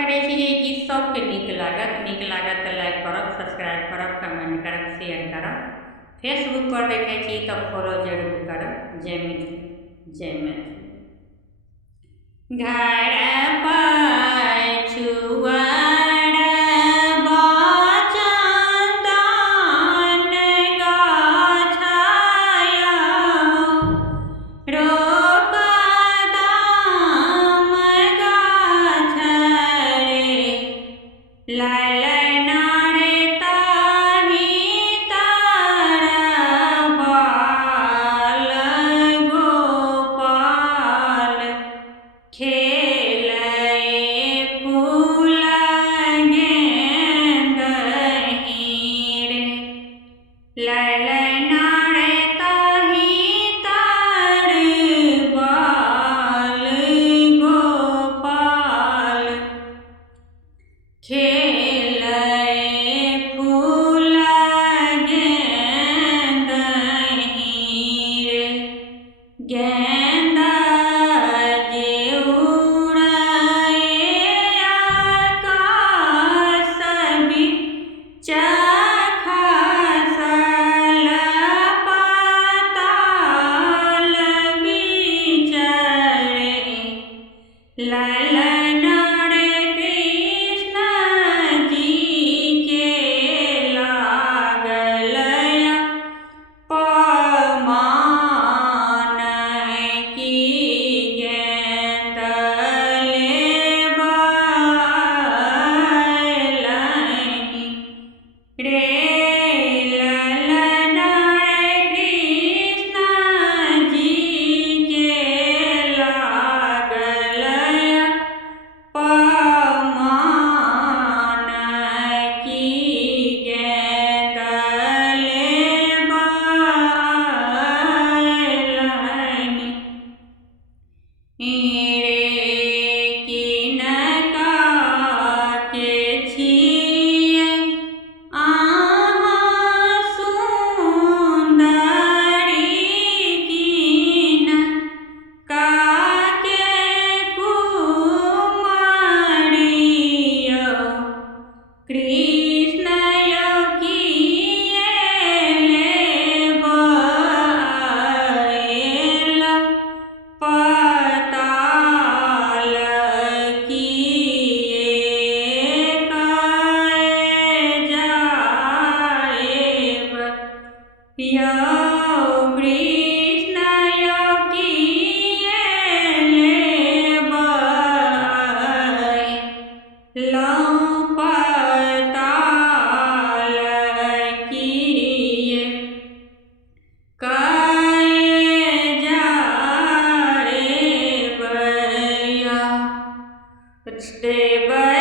करै छी जे गीत सबके नीक लागत तऽ लाइक करब, सब्सक्राइब करब, कमेंट करब, शेयर करब। फेसबुक पर देखै छी तऽ फॉलो जरूर करब। जय मिथिला, जय मैथिली। घर पछुआर बचंदन गाछाया, रोप दाम गाछ रे, ललना रे ताहि तर बाल गोपाल, खेलै फूल गेंदहि रे, ललना रे ताहि तर बाल गोपाल, खेलै फूल गेंदहि रे। गेंदा जे उड़ै आकाश बीच खसल पाताल बीच रे, ललना रे कृष्ण जी के लागल पमान, की गेंद लेबलनि रे, ललना रे कृष्ण जी के लागल पमान, की गेंद लेबलनि रे। किनका के छियै अहाँ सुन्दरी, किनका के कुमारी यौ, कृष्ण यौ किए लेबअएलौ पताल, किए कए जाएब यौ, कृष्ण यौ किए लेबअएलौ पताल, किए कए जाएब यौ। देबै